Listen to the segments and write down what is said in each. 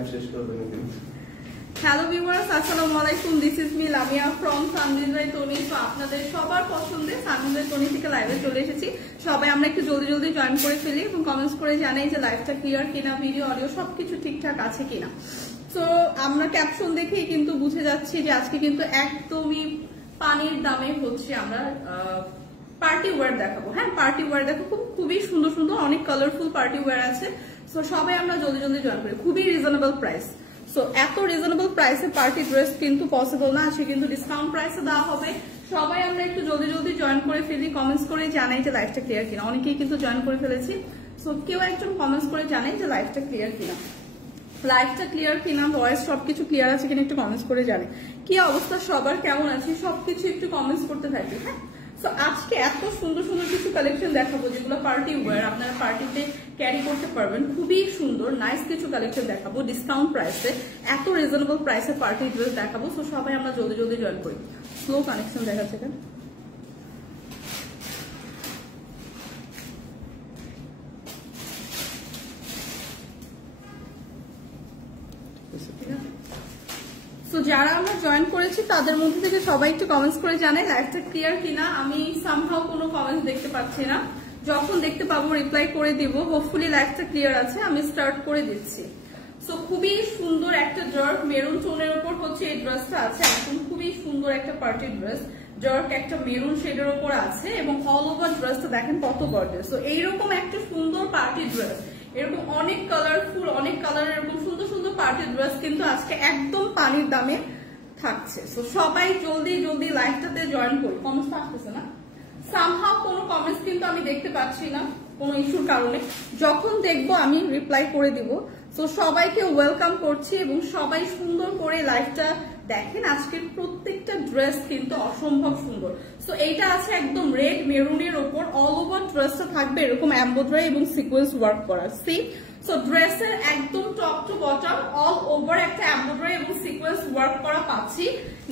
Live শেষ করবেন কিন্তু। হ্যালো ভিউয়ার্স, আসসালামু আলাইকুম। This is me Lamia from Sanjid by Toni. তো আপনাদের সবার পছন্দের সানজিদ বাই তনি থেকে লাইভে চলে এসেছি। সবাই আমরা একটু জলদি জলদি জয়েন করে ফেলি এবং কমেন্টস করে জানাই যে লাইভটা ক্লিয়ার কিনা, ভিডিও অডিও সবকিছু ঠিকঠাক আছে কিনা। তো আমরা ক্যাপশন দেখেই কিন্তু বুঝে যাচ্ছি যে আজকে কিন্তু একদমই পানির দামে হচ্ছে আমরা পার্টি ওয়্যার দেখাবো। হ্যাঁ, পার্টি ওয়্যার দেখো, খুবই সুন্দর সুন্দর অনেক কালারফুল পার্টি ওয়্যার আছে। তো সবাই আমরা জলদি জলদি জয়েন করি, খুবই রিজনেবল প্রাইস। সো এত রিজনেবল প্রাইসে পার্টি ড্রেস কিন্তু পসিবল না, সে কিন্তু ডিসকাউন্ট প্রাইসে দেওয়া হবে। সবাই আমরা একটু জলদি জলদি জয়েন করে ফেলি, কমেন্টস করে জানাই যে লাইভটা ক্লিয়ার কিনা। অনেকেই কিন্তু জয়েন করে ফেলেছি। সো কেউ একজন কমেন্টস করে জানাই যে লাইভটা ক্লিয়ার কিনা, লাইভটা ক্লিয়ার কিনা, ভয়েস সবকিছু ক্লিয়ার আছে কিনা একটু কমেন্টস করে জানে। কি অবস্থা সবার, কেমন আছে, সবকিছু একটু কমেন্টস করতে থাকি। হ্যাঁ, তো আজকে এত সুন্দর সুন্দর কিছু কালেকশন দেখাবো যেগুলো পার্টি ওয়্যার, আপনারা পার্টিতে ক্যারি করতে পারবেন। খুবই সুন্দর নাইস কিছু কালেকশন দেখাবো ডিসকাউন্ট প্রাইসে, এত রিজনেবল প্রাইসে পার্টি ড্রেস দেখাবো। তো সবাই আমরা জলদি জলদি জয়েন করি। স্লো কানেকশন দেখাচ্ছে কেন? তো যারা আমরা জয়েন করেছি তাদের মধ্যে থেকে সবাই একটু কমেন্টস করে জানাই লাইভটা ক্লিয়ার কিনা। আমি সামহাও কোনো কমেন্টস দেখতে পাচ্ছি না, যখন দেখতে পাবো রিপ্লাই করে দিব। হোপফুলি লাইভটা ক্লিয়ার আছে, আমি স্টার্ট করে দিচ্ছি। সো খুবই সুন্দর একটা ডার্ক মেরুন টোনের উপর হচ্ছে এই ড্রেসটা আছে, একদম খুবই সুন্দর একটা পার্টি ড্রেস। ডার্ক একটা মেরুন শেডের উপর আছে এবং অল ওভার ড্রেসটা দেখেন কত গর্জিয়াস। সো এইরকম একটা সুন্দর পার্টি ড্রেস, এরকম অনেক কালারফুল, অনেক কালারের এরকম সুন্দর সুন্দর পার্টি ড্রেস কিন্তু আজকে একদম পানির দামে থাকছে। সো সবাই জলদি জলদি লাইভটাতে জয়েন করুন। কমেন্টস আসতেছে না, সামহাও কোনো কমেন্টস কিন্তু আমি দেখতে পাচ্ছি না কোনো ইস্যুর কারণে। যখন দেখবো আমি রিপ্লাই করে দিব। সো সবাইকে ওয়েলকাম করছি এবং সবাই সুন্দর করে লাইভটা দেখেন। আজকের প্রত্যেকটা ড্রেস কিন্তু অসম্ভব সুন্দর। সো এইটা আছে একদম রেড মেরুনের ওপর, অল ওভার ড্রেসটা থাকবে এরকম এমব্রয়ডারি এবং সিকোয়েন্স ওয়ার্ক করা। সি সো ড্রেসের একদম top to bottom all over একটা এমব্রয়ডারি এবং সিকোয়েন্স ওয়ার্ক করা পাচ্ছি।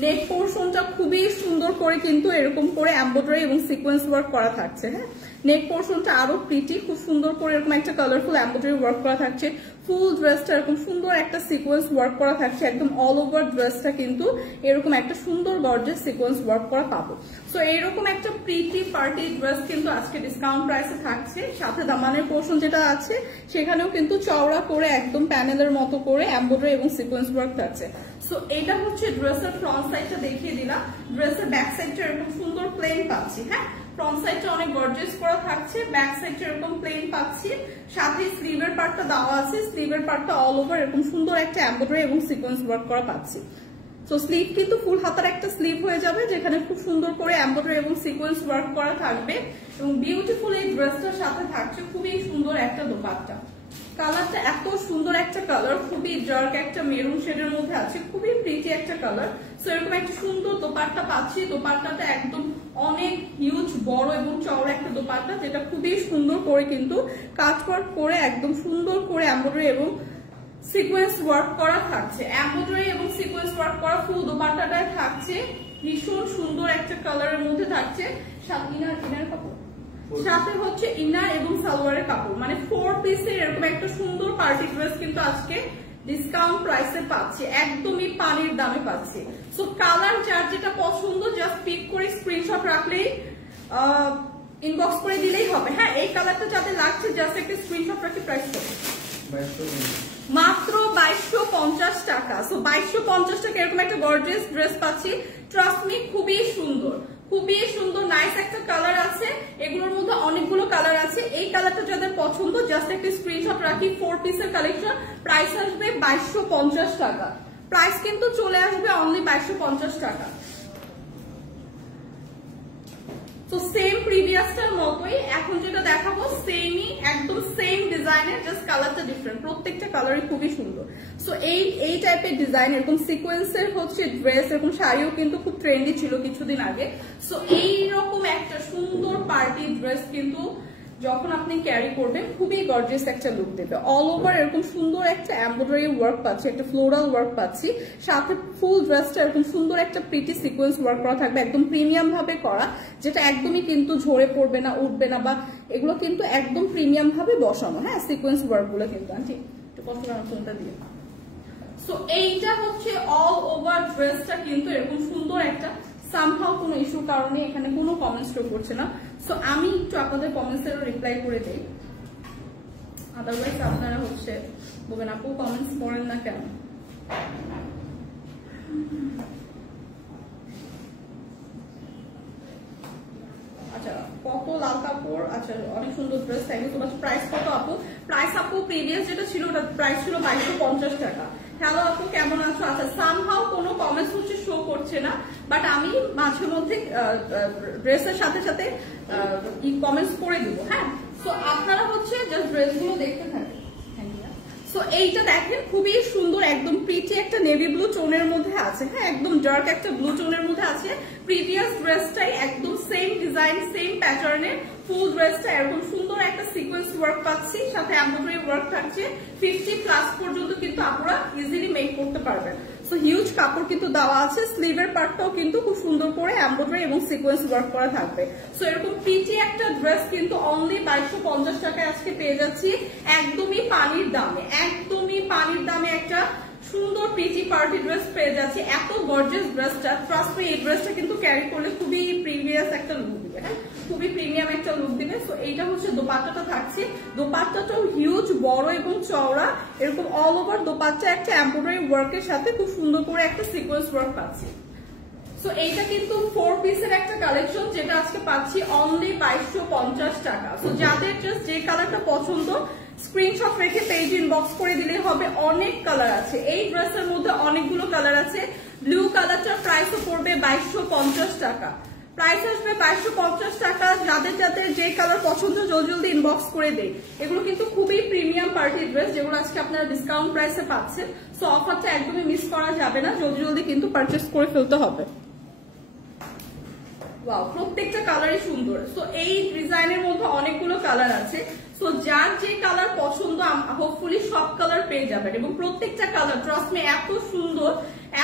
নেক পোর্শনটা খুবই সুন্দর করে কিন্তু এরকম করে এমব্রয়ডারি এবং সিকোয়েন্স ওয়ার্ক করা থাকছে। হ্যাঁ, নেক পোর্শনটা আরো প্রিটি, খুব সুন্দর করে এরকম একটা কালারফুল এমব্রয়ডারি ওয়ার্ক করা থাকছে। ফুল ড্রেসটা এরকম সুন্দর একটা সিকোয়েন্স ওয়ার্ক করা থাকছে, একদম অল ওভার ড্রেসটা কিন্তু এরকম একটা সুন্দর গর্জিয়াস সিকোয়েন্স ওয়ার্ক করা পাবো। সো এইরকম একটা প্রিটি পার্টি ড্রেস কিন্তু আজকে ডিসকাউন্ট প্রাইসে থাকছে। সাথে দামানের পোর্শন যেটা আছে সেখানেও কিন্তু চওড়া করে একদম প্যানেলের মতো করে এমব্রয়ডারি এবং সিকোয়েন্স ওয়ার্ক থাকছে। সো এটা হচ্ছে ড্রেসের ফ্রন্ট সাইডটা দেখিয়ে দিলাম। ড্রেসের ব্যাক সাইডটা এরকম সুন্দর প্লেন পাচ্ছি। হ্যাঁ, ফ্রন্ট সাইডটা অনেক গর্জিয়াস করা থাকছে, ব্যাক সাইডটা এরকম প্লেন পাচ্ছি। সাথে স্লিভের পার্টটা দেওয়া আছে, স্লিভের পার্টটা অল ওভার এরকম সুন্দর একটা এমব্রয়ডারি এবং সিকোয়েন্স ওয়ার্ক করা পাচ্ছি। সো স্লিভ কিন্তু ফুল হাতার একটা স্লিভ হয়ে যাবে, যেখানে খুব সুন্দর করে এমব্রয়ডারি এবং সিকোয়েন্স ওয়ার্ক করা থাকবে এবং বিউটিফুল এই ড্রেসটার সাথে থাকছে খুবই সুন্দর একটা দোপাট্টা। কালারটা এত সুন্দর একটা কালার, খুবই ডার্ক একটা মেরুন শেডের মধ্যে আছে, খুবই প্রিটি একটা কালার। সো এরকম একটা সুন্দর দোপাট্টা পাচ্ছি। দোপাট্টাটা একদম অনেক হিউজ বড় এবং চওড়া একটা দোপাট্টা, যেটা খুবই সুন্দর করে কিন্তু কাজ ওয়ার্ক করে একদম সুন্দর করে এমব্রয়ডারি এবং সিকোয়েন্স ওয়ার্ক করা থাকছে। এমব্রয়ডারি এবং সিকোয়েন্স ওয়ার্ক করা ফুল দোপাট্টাটায় থাকছে, ভীষণ সুন্দর একটা কালারের মধ্যে থাকছে। ইনার কাপড় সাথে হচ্ছে ইনার এবং সালোয়ারের কাপড়, মানে 4 পিসের এরকম একটা সুন্দর পার্টি ড্রেস কিন্তু আজকে ডিসকাউন্ট প্রাইসে পাচ্ছি, একদমই পানির দামে পাচ্ছি। সো কালার যার যেটা পছন্দ জাস্ট পিক করে স্ক্রিনশট রাখলেই ইনবক্স করে দিলেই হবে। হ্যাঁ, এই কালারটা যাদের লাগছে জাস্ট একটা স্ক্রিনশট রাখি। প্রাইস কত? মাত্র 2250 টাকা। সো 2250 টাকা এরকম একটা গর্জিয়াস ড্রেস পাচ্ছি। ট্রাস্ট মি, খুবই সুন্দর, খুবই সুন্দর নাইস একটা কালার আছে। এগুলোর মধ্যে অনেকগুলো কালার আছে। এই কালারটা যাদের পছন্দ জাস্ট একটা স্ক্রিনশট রাখি। 4 পিসের কালেকশন, প্রাইস আসবে 2250 টাকা। প্রাইস কিন্তু চলে আসবে অনলি 2250 টাকা। তো সেম প্রিভিয়াসটার মতোই এখন যেটা দেখাবো সেমই, একদম সেম ডিজাইনের, জাস্ট কালারটা ডিফারেন্ট। প্রত্যেকটা কালারই খুবই সুন্দর। সো এই টাইপের ডিজাইন এরকম সিকোয়েন্সের হচ্ছে ড্রেস, এরকম শাড়িও কিন্তু খুব ট্রেন্ডি ছিল কিছুদিন আগে। সো এইরকম একটা সুন্দর পার্টি ড্রেস কিন্তু যখন আপনি ক্যারি করবেন খুবই গর্জিয়াস একটা লুক দেবে। অল ওভার এরকম সুন্দর একটা এমব্রয়ডারি ওয়ার্ক পাচ্ছি, একটা ফ্লোরাল ওয়ার্ক পাচ্ছি। সাথে ফুল ড্রেসটা এরকম সুন্দর একটা প্রিটি সিকোয়েন্স ওয়ার্ক করা থাকবে, একদম প্রিমিয়াম ভাবে করা, যেটা একদমই কিন্তু ঝরে পড়বে না, উঠবে না, বা এগুলো কিন্তু একদম প্রিমিয়াম ভাবে বসানো। হ্যাঁ, সিকোয়েন্স ওয়ার্ক গুলো কিন্তু আন্টি একটু কষ্ট ফোনটা দিয়ে সো এইটা হচ্ছে অল ওভার ড্রেসটা কিন্তু এরকম সুন্দর একটা সামহাও কোনো ইস্যুর কারণে এখানে কোনো কমেন্টস শো করছে না। সো আমি একটু আপনাদের কমেন্টসেরও রিপ্লাই করে দিই, আদারওয়াইজ আপনারা হচ্ছে বলবেন আপু কমেন্টস করেন না কেন। আচ্ছা কত লাল কাপড়, আচ্ছা অনেক সুন্দর dress, thank you so much. Price কত আপু? প্রাইস আপু প্রিভিয়াস যেটা ছিল ওটা প্রাইস ছিল 2250 টাকা। হ্যালো আপু কেমন আছো? আচ্ছা সামহাও কোনো কমেন্টস হচ্ছে শো করছে না, বাট আমি মাঝে মধ্যে ড্রেসের সাথে সাথে কমেন্টস করে দিব। হ্যাঁ, সো আপনারা হচ্ছে জাস্ট ড্রেসগুলো দেখতে থাকেন। সো এইটা দেখেন খুবই সুন্দর, একদম প্রিটি একটা নেভি ব্লু টোনের মধ্যে আছে। হ্যাঁ, একদম ডার্ক একটা ব্লু টোনের মধ্যে আছে। প্রিভিয়াস ড্রেসটাই একদম সেম ডিজাইন সেম প্যাটার্নে, ফুল ড্রেসটা এরকম সুন্দর একটা সিকোয়েন্স ওয়ার্ক পাচ্ছি, সাথে এমব্রয়ডারি ওয়ার্ক থাকছে। 50+ পর্যন্ত কিন্তু আপনারা ইজিলি মেক করতে পারবেন। সো হিউজ কাপড় কিন্তু দেওয়া আছে, স্লিভের পার্টটাও কিন্তু খুব সুন্দর করে এমব্রয়ডারি এবং সিকোয়েন্স ওয়ার্ক করা থাকবে। সো এরকম প্রিটি একটা ড্রেস কিন্তু অনলি 2250 টাকায় আজকে পেয়ে যাচ্ছি, একদমই পানির দামে, একদমই পানির দামে একটা সুন্দর পিচি পার্টি ড্রেস পেয়ে যাচ্ছে। এত গর্জিয়াস ড্রেসটা, ট্রাস্ট মি এই ড্রেসটা কিন্তু ক্যারি করলে খুবই প্রিভিয়াস একটা লুক দিবে। হ্যাঁ, খুবই প্রিমিয়াম একটা লুক দিবে। সো এইটা হচ্ছে দোপাট্টাটা থাকছে, দোপাট্টাটাও হিউজ বড় এবং চওড়া, এরকম অল ওভার দোপাট্টা একটা এমব্রয়ডারি ওয়ার্কের সাথে খুব সুন্দর করে একটা সিকোয়েন্স ওয়ার্ক পাচ্ছি। সো এইটা কিন্তু 4 পিসের একটা কালেকশন, যেটা আজকে পাচ্ছি অনলি 2250 টাকা। সো যাদের জাস্ট যে কালারটা পছন্দ স্ক্রিনশট রেখে পেজ ইনবক্স করে দিলে হবে। অনেক কালার আছে এই ড্রেসের মধ্যে, অনেকগুলো কালার আছে। ব্লু কালারটার প্রাইসও পড়বে 2250 টাকা, প্রাইস আসবে 2250 টাকা। যাদের যাদের যে কালার পছন্দ জলদি জলদি ইনবক্স করে দেয়। এগুলো কিন্তু খুবই প্রিমিয়াম পার্টি ড্রেস, যেগুলো আজকে আপনারা ডিসকাউন্ট প্রাইসে পাচ্ছেন। সো অফারটা একদমই মিস করা যাবে না, জলদি জলদি কিন্তু পারচেস করে ফেলতে হবে। ওয়াও, প্রত্যেকটা কালারই সুন্দর। সো এই ডিজাইনের মধ্যে অনেকগুলো কালার আছে। সো যার যে কালার পছন্দ হোপফুলি সব কালার পেয়ে যাবেন, এবং প্রত্যেকটা কালার ট্রাস্ট মি এত সুন্দর,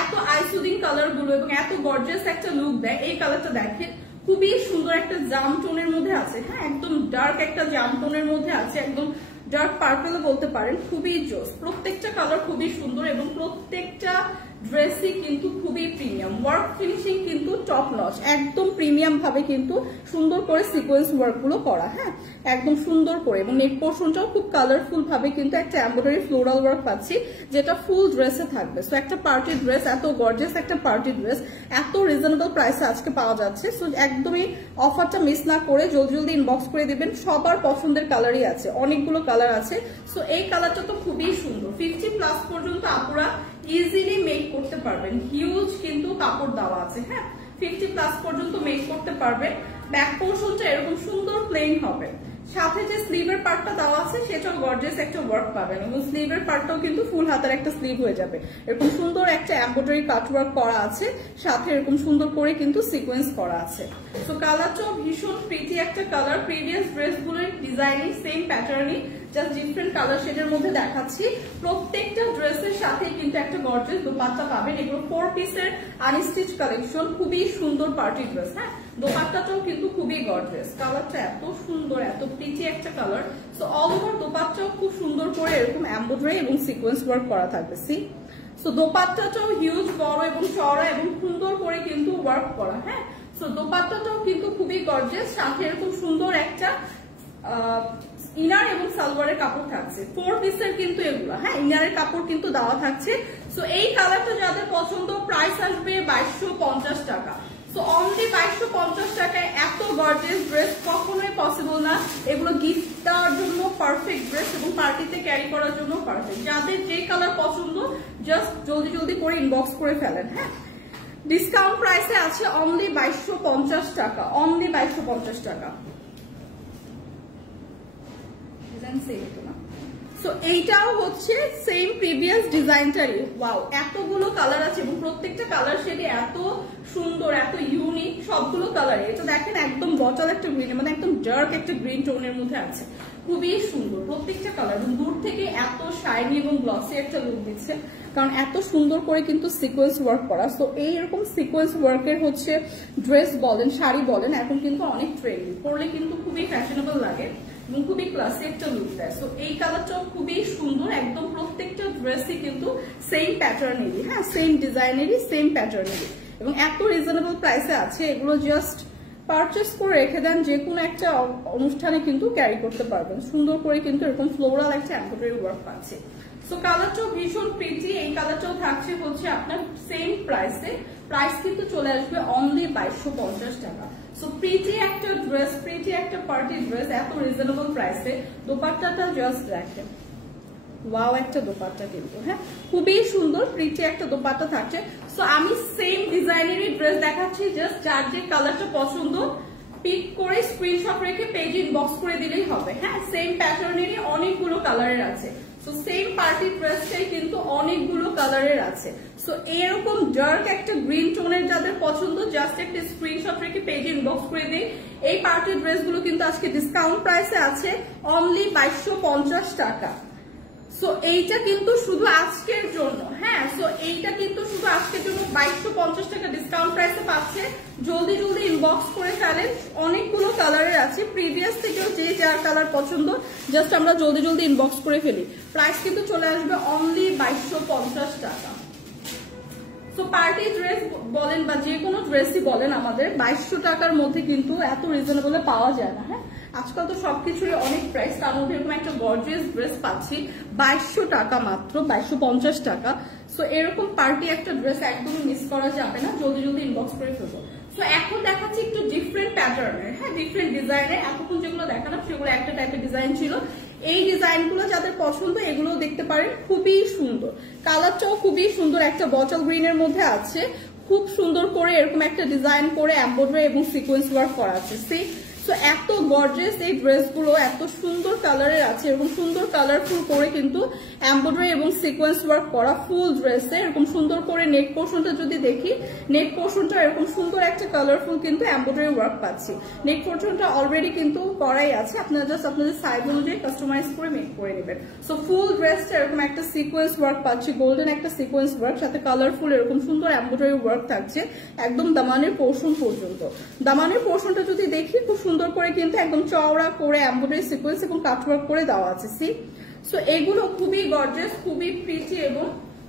এত আইসুদিং কালার গুলো এবং এত গর্জিয়াস একটা লুক দেয়। এই কালারটা দেখেন খুবই সুন্দর একটা জাম টোনের মধ্যে আছে। হ্যাঁ, একদম ডার্ক একটা জাম টোনের মধ্যে আছে, একদম ডার্ক পার্পল বলতে পারেন, খুবই জোস। প্রত্যেকটা কালার খুবই সুন্দর এবং প্রত্যেকটা ড্রেসই কিন্তু খুবই প্রিমিয়াম। ওয়ার্ক ফিনিশিং কিন্তু টপ নচ, একদম প্রিমিয়াম ভাবে কিন্তু সুন্দর করে সিকোয়েন্স ওয়ার্ক গুলো করা। হ্যাঁ, একদম সুন্দর করে, এবং নেক পোর্শনটাও খুব কালারফুল ভাবে কিন্তু একটা এমব্রয়ডারি ফ্লোরাল ওয়ার্ক পাচ্ছি, যেটা ফুল ড্রেসে থাকবে। সো একটা পার্টি ড্রেস, এত গর্জিয়াস একটা পার্টি ড্রেস এত রিজনেবল প্রাইসে আজকে পাওয়া যাচ্ছে। সো একদমই অফারটা মিস না করে জলদি জলদি ইনবক্স করে দিবেন। সবার পছন্দের কালারই আছে, অনেকগুলো কালার আছে। সো এই কালারটা তো খুবই সুন্দর, 50+ পর্যন্ত আপুরা ইজিলি মেক করতে পারবেন। হিউজ কিন্তু কাপড় দেওয়া আছে। হ্যাঁ, 50+ পর্যন্ত মেক করতে পারবেন। ব্যাক পোর্শনটা এরকম সুন্দর প্লেন হবে, সাথে যে স্লিভের পার্টটা দেওয়া আছে সেটাও গর্জিয়াস একটা ওয়ার্ক পাবেন, এবং স্লিভের পার্টটাও কিন্তু ফুল হাতের একটা স্লিভ হয়ে যাবে। এরকম সুন্দর একটা এমব্রয়ডারি কাট ওয়ার্ক করা আছে, সাথে এরকম সুন্দর করে কিন্তু সিকোয়েন্স করা আছে। তো কালারটাও ভীষণ প্রিটি একটা কালার। প্রিভিয়াস ড্রেসগুলোর ডিজাইনিং সেম প্যাটার্নই, জাস্ট ডিফারেন্ট কালার শেডের মধ্যে দেখাচ্ছি। প্রত্যেকটা ড্রেসের সাথে কিন্তু একটা গর্জিয়াস দোপাট্টা পাবেন। এগুলো 4 পিসের আনস্টিচ কালেকশন, খুবই সুন্দর পার্টি ড্রেস। হ্যাঁ, দোপাট্টাটাও কিন্তু খুবই গর্জিয়াস, কালারটা এত সুন্দর, এত প্রিটি একটা কালার। সো অল ওভার দোপাট্টাও খুব সুন্দর করে এরকম এমব্রয়ডারি এবং সিকোয়েন্স ওয়ার্ক করা থাকবে। সি, সো দোপাট্টাটাও হিউজ বড় এবং চওড়া এবং সুন্দর করে কিন্তু ওয়ার্ক করা। হ্যাঁ, সো দোপাট্টাটাও কিন্তু খুবই গর্জিয়াস, সাথে এরকম সুন্দর একটা ইনার এবং সালোয়ারের কাপড় থাকছে। 4 পিসের কিন্তু এগুলো। হ্যাঁ, ইনারের কাপড় কিন্তু দেওয়া থাকছে। সো এই কালারটা যাদের পছন্দ প্রাইস আসবে 2250 টাকা। সো অনলি 2250 টাকায় এত গর্জিয়াস ড্রেস কখনোই পসিবল না। এগুলো গিফট দেওয়ার জন্য পারফেক্ট ড্রেস এবং পার্টিতে ক্যারি করার জন্য পারফেক্ট। যাদের যে কালার পছন্দ জাস্ট জলদি জলদি করে ইনবক্স করে ফেলেন। হ্যাঁ, ডিসকাউন্ট প্রাইসে আছে অনলি 2250 টাকা, অনলি 2250 টাকা। সো এইটাও হচ্ছে সেম প্রিভিয়াস ডিজাইনটারই। ওয়াও, এতগুলো কালার আছে এবং প্রত্যেকটা কালার শেডে এত সুন্দর, এত ইউনিক সবগুলো কালারে। এটা দেখেন একদম বটল একটা গ্রিন, মানে একদম ডার্ক একটা গ্রিন টোনের মধ্যে আছে, খুবই সুন্দর প্রত্যেকটা কালার। এবং দূর থেকে এত শাইনি এবং গ্লসি একটা লুক দিচ্ছে, কারণ এত সুন্দর করে কিন্তু সিকোয়েন্স ওয়ার্ক করা। সো এইরকম সিকোয়েন্স ওয়ার্কের হচ্ছে ড্রেস বলেন, শাড়ি বলেন, এখন কিন্তু অনেক ট্রেন্ডি, পরলে কিন্তু খুবই ফ্যাশনেবল লাগে। এবং খুবই ক্লাসি একটা লুক দেয়। সো এই কালারটাও খুবই সুন্দর, একদম প্রত্যেকটা ড্রেসই কিন্তু সেম প্যাটার্নেরই, হ্যাঁ সেম ডিজাইনেরই, সেম প্যাটার্নেরই, এবং এত রিজনেবল প্রাইসে আছে। এগুলো জাস্ট পারচেস করে রেখে দেন, যে কোনো একটা অনুষ্ঠানে কিন্তু ক্যারি করতে পারবেন। সুন্দর করে কিন্তু এরকম ফ্লোরাল একটা এমব্রয়ডারি ওয়ার্ক পাচ্ছে। সো কালারটাও ভীষণ প্রিটি। এই কালারটাও থাকছে হচ্ছে আপনার সেম প্রাইসে, প্রাইস কিন্তু চলে আসবে অনলি 2250 টাকা। সো প্রিটি একটা ড্রেস, প্রিটি একটা পার্টি ড্রেস এত রিজনেবল প্রাইসে। দোপাট্টাটা জাস্ট দেখেন, ওয়াও একটা দোপাট্টা কিন্তু, হ্যাঁ খুবই সুন্দর প্রিটি একটা দোপাট্টা থাকছে। সো আমি সেম ডিজাইনেরই ড্রেস দেখাচ্ছি, জাস্ট যার যে কালারটা পছন্দ পিক করে স্ক্রিনশট রেখে পেজ ইনবক্স করে দিলেই হবে। হ্যাঁ সেম প্যাটার্নেরই অনেকগুলো কালারের আছে। সো সেম পার্টি ড্রেসটাই কিন্তু অনেকগুলো কালারের আছে। সো এরকম ডার্ক একটা গ্রিন টোনের যাদের পছন্দ, জাস্ট একটা স্ক্রিনশট রেখে পেজ ইনবক্স করে দিই। এই পার্টি ড্রেসগুলো কিন্তু আজকে ডিসকাউন্ট প্রাইসে আছে অনলি 2250 টাকা। সো এইটা কিন্তু শুধু আজকের জন্য, হ্যাঁ সো এইটা কিন্তু শুধু আজকের জন্য 2250 টাকা ডিসকাউন্ট প্রাইসে পাচ্ছে। জলদি জলদি ইনবক্স করে ফেলেন, অনেকগুলো কালারের আছে, প্রিভিয়াস থেকেও যে যার কালার পছন্দ জাস্ট আমরা জলদি জলদি ইনবক্স করে ফেলি। প্রাইস কিন্তু চলে আসবে অনলি 2250 টাকা। সো পার্টি ড্রেস বলেন বা যে কোনো ড্রেসই বলেন, আমাদের 2200 টাকার মধ্যে কিন্তু এত রিজনেবলে পাওয়া যায় না। হ্যাঁ আজকাল তো সবকিছুরই অনেক প্রাইস, তার মধ্যে এরকম একটা গর্জিয়াস ড্রেস পাচ্ছি 2200 টাকা, মাত্র 2250 টাকা। সো এরকম পার্টি একটা ড্রেস একদমই মিস করা যাবে না, জলদি জলদি ইনবক্স করে ফেলবো। সো এখন দেখাচ্ছি একটু ডিফারেন্ট প্যাটার্নের, হ্যাঁ ডিফারেন্ট ডিজাইনের। এতক্ষণ যেগুলো দেখালাম সেগুলো একটা টাইপের ডিজাইন ছিল। এই ডিজাইনগুলো যাদের পছন্দ এগুলো দেখতে পারেন, খুবই সুন্দর, কালারটাও খুবই সুন্দর, একটা বটল গ্রিনের মধ্যে আছে, খুব সুন্দর করে এরকম একটা ডিজাইন করে এমব্রয়ডারি এবং সিকোয়েন্স ওয়ার্ক করা আছে। সো এত গর্জিয়াস এই ড্রেসগুলো, এত সুন্দর কালারের আছে, এরকম সুন্দর কালারফুল করে কিন্তু এমব্রয়ডারি এবং সিকোয়েন্স ওয়ার্ক করা ফুল ড্রেসে। এরকম সুন্দর করে নেক পোর্শনটা যদি দেখি, নেক পোর্শনটা এরকম সুন্দর একটা কালারফুল কিন্তু এমব্রয়ডারি ওয়ার্ক পাচ্ছি। নেক পোর্শনটা অলরেডি কিন্তু করাই আছে, আপনারা জাস্ট আপনাদের সাইজ অনুযায়ী কাস্টমাইজ করে মেক করে নেবেন। সো ফুল ড্রেসটা এরকম একটা সিকোয়েন্স ওয়ার্ক পাচ্ছি, গোল্ডেন একটা সিকোয়েন্স ওয়ার্ক, সাথে কালারফুল এরকম সুন্দর এমব্রয়ডারি ওয়ার্ক থাকছে একদম দামানের পোর্শন পর্যন্ত। দামানের পোর্শনটা যদি দেখি, খুব সুন্দর করে কিন্তু একদম চওড়া করে এমব্রয়ডারি সিকোয়েন্স এবং কাটওয়ার্ক করে দেওয়া আছে। সো এগুলো খুবই গর্জিয়াস, খুবই প্রিটি এবং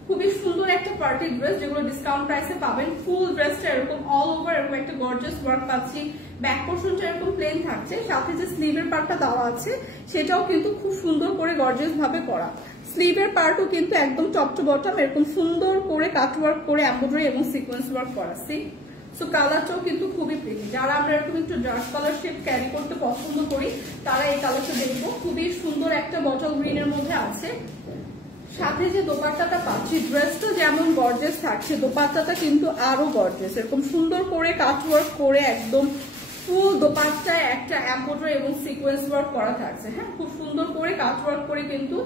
খুবই সুন্দর একটা পার্টি ড্রেস, যেগুলো ডিসকাউন্ট প্রাইসে পাবেন। ফুল ড্রেসটা এরকম অল ওভার এরকম একটা গর্জিয়াস ওয়ার্ক পাচ্ছি। ব্যাক পোর্শনটা এরকম প্লেন থাকছে, সাথে যে স্লিভের পার্টটা দেওয়া আছে সেটাও কিন্তু খুব সুন্দর করে গর্জিয়াস ভাবে করা। স্লিভের পার্টও কিন্তু একদম টপ টু বটম এরকম সুন্দর করে কাটওয়ার্ক করে এমব্রয়ডারি এবং সিকোয়েন্স ওয়ার্ক করা। সো কালারটাও কিন্তু খুবই প্রিটি। যারা আমরা এরকম একটু ডার্ক কালার শেড ক্যারি করতে পছন্দ করি তারা এই কালারটা দেখবো, খুবই সুন্দর একটা বটল গ্রিনের মধ্যে আছে। সাথে যে দোপাট্টাটা পাচ্ছি, ড্রেসটা যেমন গর্জিয়াস থাকছে, দোপাট্টাটা কিন্তু আরো গর্জিয়াস, এরকম সুন্দর করে কাটওয়ার্ক করে একদম ফুল দোপাট্টায় একটা এমব্রয়ডারি এবং সিকোয়েন্স ওয়ার্ক করা থাকছে। হ্যাঁ খুব সুন্দর করে কাটওয়ার্ক করে কিন্তু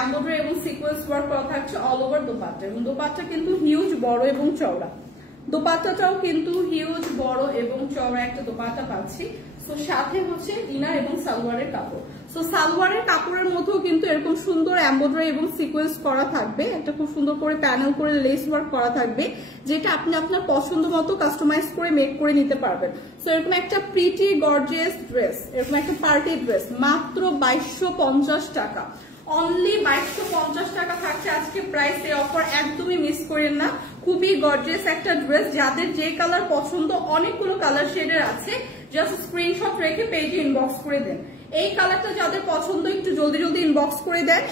এমব্রয়ডারি এবং সিকোয়েন্স ওয়ার্ক করা থাকছে অল ওভার দোপাট্টা, এবং দোপাট্টা কিন্তু হিউজ বড় এবং চওড়া। দোপাট্টাটাও কিন্তু হিউজ বড় এবং চওড়া একটা দোপাট্টা পাচ্ছি। সো সাথে হচ্ছে ইনার এবং সালোয়ারের কাপড়। সো সালোয়ারের কাপড়ের মধ্যেও কিন্তু এরকম সুন্দর এমব্রয়ডারি এবং সিকোয়েন্স করা থাকবে, একটা খুব সুন্দর করে প্যানেল করে লেস ওয়ার্ক করা থাকবে, যেটা আপনি আপনার পছন্দ মতো কাস্টমাইজ করে মেক করে নিতে পারবেন। সো এরকম একটা প্রিটি গর্জিয়াস ড্রেস, এরকম একটা পার্টি ড্রেস মাত্র 2250 টাকা, অনলি 2250 টাকা থাকছে আজকে প্রাইস। এই অফার একদমই মিস করেন না, খুবই গর্জিয়াস একটা ড্রেস। যাদের যে কালার পছন্দ, অনেকগুলো কালার শেডের আছে, জাস্ট স্ক্রিনশট রেখে পেজে ইনবক্স করে দেন। এই কালারটা যাদের পছন্দ একটু জলদি জলদি ইনবক্স করে দেন।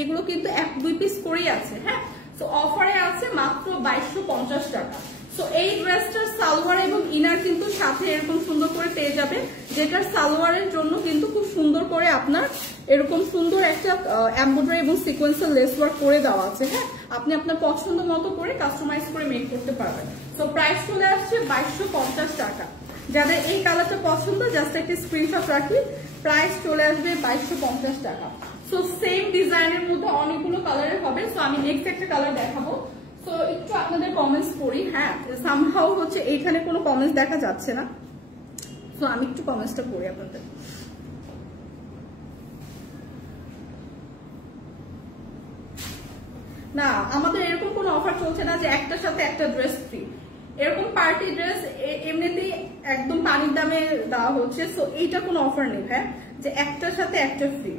এগুলো কিন্তু 1-2 পিস করেই আছে। হ্যাঁ সো অফারে আছে মাত্র 2250 টাকা। সো এই ড্রেসটার সালোয়ার এবং ইনার কিন্তু সাথে এরকম সুন্দর করে পেয়ে যাবে, যেটার সালোয়ারের জন্য কিন্তু খুব সুন্দর করে আপনার এরকম সুন্দর একটা এমব্রয়ডারি এবং সিকোয়েন্সের লেস ওয়ার্ক করে দেওয়া আছে। হ্যাঁ আপনি আপনার পছন্দ মতো করে কাস্টমাইজ করে মেক করতে পারবেন। সো প্রাইস চলে আসছে 2250 টাকা। যাদের এই কালারটা পছন্দ জাস্ট একটা স্ক্রিনশট রাখি, প্রাইস চলে আসবে 2250 টাকা। সো সেম ডিজাইনের মধ্যে অনেকগুলো কালারের হবে। সো আমি নেক্সট একটা কালার দেখাবো। তো একটু আপনাদের কমেন্টস পড়ি। হ্যাঁ সামহাউ হচ্ছে এইখানে কোনো কমেন্টস দেখা যাচ্ছে না, তো আমি একটু কমেন্টসটা পড়ি আপনাদের। না আমাদের এরকম কোনো অফার চলছে না যে একটার সাথে একটা ড্রেস ফ্রি, এরকম পার্টি ড্রেস এমনিতেই একদম পানির দামে দেওয়া হচ্ছে। সো এইটা কোনো অফার নেই। হ্যাঁ যে একটার সাথে একটা ফ্রি।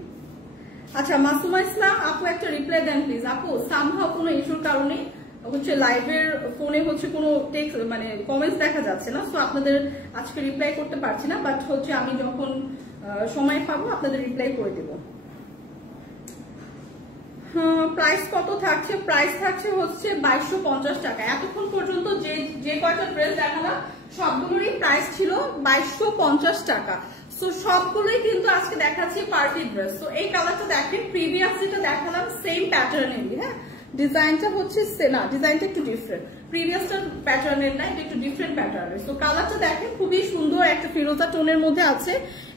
আচ্ছা মাসুমা ইসলাম আপু একটা রিপ্লাই দেন প্লিজ। আপু সামহাও কোনো ইস্যুর কারণে হচ্ছে লাইভের ফোনে হচ্ছে কোনো টেক্সট মানে কমেন্টস দেখা যাচ্ছে না, সো আপনাদের আজকে রিপ্লাই করতে পারছি না, বাট হচ্ছে আমি যখন সময় পাবো আপনাদের রিপ্লাই করে দেব। প্রাইস কত থাকছে? প্রাইস থাকছে হচ্ছে 2250 টাকা। এতক্ষণ পর্যন্ত যে কয়টা ড্রেস দেখালাম সবগুলোরই প্রাইস ছিল 2250 টাকা। সো সবগুলোই কিন্তু আজকে দেখাচ্ছি পার্টি ড্রেস। তো এই কালারটা দেখেন, প্রিভিয়াস যেটা দেখালাম সেম প্যাটার্নেরই, হ্যাঁ ডিজাইনটা হচ্ছে না, ডিজাইনটা একটু ডিফারেন্ট, প্রিভিয়াসটা প্যাটার্নের না, এটা একটু ডিফারেন্ট প্যাটার্নের। তো কালারটা দেখেন খুবই সুন্দর, একটা ফিরোজা টোনের মধ্যে আছে,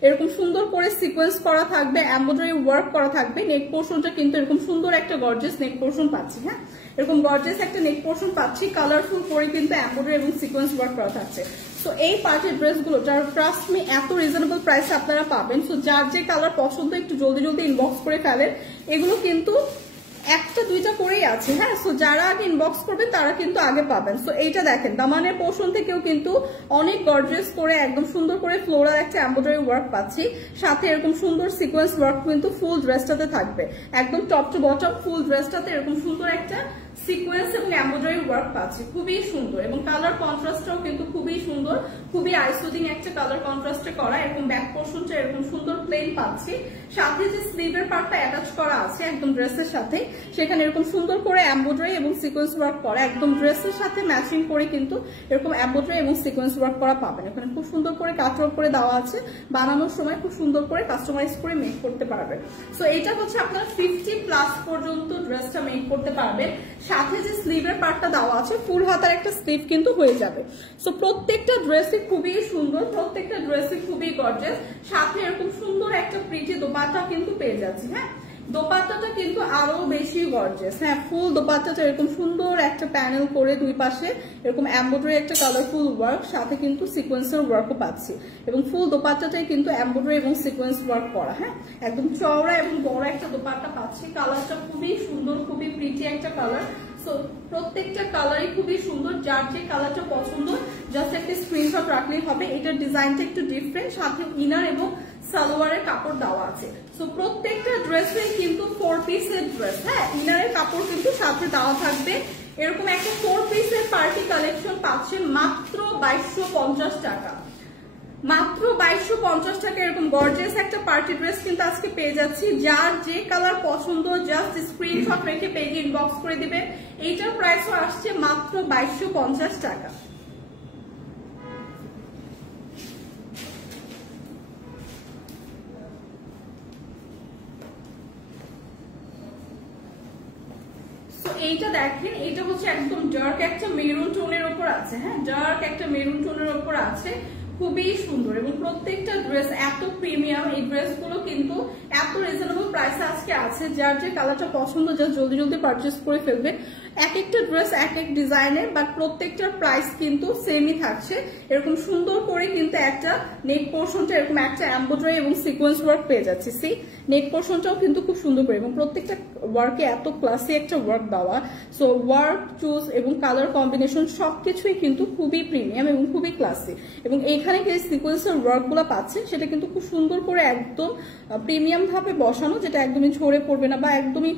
এরকম সুন্দর করে সিকোয়েন্স করা থাকবে, এমব্রয়ডারি ওয়ার্ক করা থাকবে। নেক পোর্শনটা কিন্তু এরকম সুন্দর একটা গর্জিয়াস নেক পোর্শন পাচ্ছি, হ্যাঁ এরকম গর্জিয়াস একটা নেক পোর্শন পাচ্ছি, কালারফুল করে কিন্তু এমব্রয়ডারি এবং সিকোয়েন্স ওয়ার্ক করা থাকছে। তো এই পার্টির ড্রেসগুলো ট্রাস্ট মি এত রিজনেবল প্রাইসে আপনারা পাবেন। সো যার যে কালার পছন্দ একটু জলদি জলদি ইনবক্স করে ফেলেন, এগুলো কিন্তু একটা দুইটা করেই আছে, হ্যাঁ সো যারা আগে ইনবক্স করবেন তারা কিন্তু আগে পাবেন। সো এইটা দেখেন দামানের পোর্শন থেকেও কিন্তু অনেক গর্জিয়াস করে একদম সুন্দর করে ফ্লোরাল একটা এমব্রয়ডারি ওয়ার্ক পাচ্ছি, সাথে এরকম সুন্দর সিকোয়েন্স ওয়ার্ক কিন্তু ফুল ড্রেসটাতে থাকবে, একদম টপ টু বটম ফুল ড্রেসটাতে এরকম সুন্দর একটা সিকোয়েন্স এবং এমব্রয়ডারি ওয়ার্ক পাচ্ছি, খুবই সুন্দর এবং কালার কন্ট্রাস্টটাও কিন্তু খুবই সুন্দর, খুবই আইসুদিং একটা কালার কন্ট্রাস্টে করা। এরকম ব্যাক পোর্শনটা এরকম সুন্দর প্লেন পাচ্ছি, সাথে যে স্লিভের পার্টটা অ্যাটাচ করা আছে একদম ড্রেসের সাথে, সেখানে এরকম সুন্দর করে এমব্রয়ডারি এবং সিকোয়েন্স ওয়ার্ক করা, একদম ড্রেসের সাথে ম্যাচিং করে কিন্তু এরকম এমব্রয়ডারি এবং সিকোয়েন্স ওয়ার্ক করা পাবেন। এখানে খুব সুন্দর করে কাটওয়ার্ক করে দেওয়া আছে, বানানোর সময় খুব সুন্দর করে কাস্টমাইজ করে মেক করতে পারবেন। সো এটা হচ্ছে আপনারা 50+ পর্যন্ত ড্রেসটা মেক করতে পারবেন, সাথে যে স্লিভের পার্টটা দেওয়া আছে ফুল হাতার একটা স্লিভ কিন্তু হয়ে যাবে। সো প্রত্যেকটা ড্রেসই খুবই সুন্দর, প্রত্যেকটা ড্রেসই খুবই গর্জিয়াস, সাথে এরকম সুন্দর একটা প্রিটি দোপাট্টা কিন্তু পেয়ে যাচ্ছি, হ্যাঁ দোপাট্টাটা কিন্তু আরো বেশি গর্জিয়াস, হ্যাঁ ফুল দোপাট্টাটা এরকম সুন্দর একটা প্যানেল করে দুই পাশে এরকম এমব্রয়ডারি একটা কালারফুল ওয়ার্ক, সাথে কিন্তু সিকোয়েন্সের ওয়ার্কও পাচ্ছি এবং ফুল দোপাট্টাটাই কিন্তু এমব্রয়ডারি এবং সিকোয়েন্স ওয়ার্ক করা, হ্যাঁ একদম চওড়া এবং বড় একটা দোপাট্টা পাচ্ছি। কালারটা খুবই সুন্দর, খুবই প্রিটি একটা কালার। সো প্রত্যেকটা কালারই খুবই সুন্দর, যার যে কালারটা পছন্দ জাস্ট একটা স্ক্রিনশট রাখলেই হবে। এটার ডিজাইনটা একটু ডিফারেন্ট, সাথে ইনার এবং সালোয়ারের কাপড় দেওয়া আছে। সো প্রত্যেকটা ড্রেসে কিন্তু 4 পিসের ড্রেস, হ্যাঁ ইনারের কাপড় কিন্তু সাথে দেওয়া থাকবে। এরকম একটা 4 পিসের পার্টি কালেকশন পাচ্ছে মাত্র 2250 টাকা, মাত্র 2250 টাকা। এরকম গর্জিয়াস একটা পার্টি ড্রেস কিন্তু আজকে পেয়ে যাচ্ছি। যার যে কালার পছন্দ জাস্ট স্ক্রিনশট রেখে পেজে ইনবক্স করে দিবেন। এইটার প্রাইসও আসছে মাত্র 2250 টাকা। এইটা দেখেন, এটা হচ্ছে একদম ডার্ক একটা মেরুন টোনের উপর আছে, হ্যাঁ ডার্ক একটা মেরুন টোনের উপর আছে, খুবই সুন্দর এবং প্রত্যেকটা ড্রেস এত প্রিমিয়াম। এই ড্রেসগুলো কিন্তু এত রিজনেবল প্রাইসে আজকে আছে, যার যে কালারটা পছন্দ জাস্ট জলদি জলদি পারচেস করে ফেলবে। এক একটা ড্রেস এক এক ডিজাইনের, বাট প্রত্যেকটার প্রাইস কিন্তু সেমই থাকছে। এরকম সুন্দর করে কিন্তু একটা নেক পোর্শনটা এরকম একটা এমব্রয়ডারি এবং সিকোয়েন্স ওয়ার্ক পেয়ে যাচ্ছে। সি নেক পোর্শনটাও কিন্তু খুব সুন্দর করে এবং প্রত্যেকটা ওয়ার্কে এত ক্লাসি একটা ওয়ার্ক দেওয়া। সো ওয়ার্ক চুজ এবং কালার কম্বিনেশন সবকিছুই কিন্তু খুবই প্রিমিয়াম এবং খুবই ক্লাসি। এবং এখানে যে সিকোয়েন্সের ওয়ার্কগুলো পাচ্ছেন সেটা কিন্তু খুব সুন্দর করে একদম প্রিমিয়াম ভাবে বসানো, যেটা একদমই ঝরে পড়বে না বা একদমই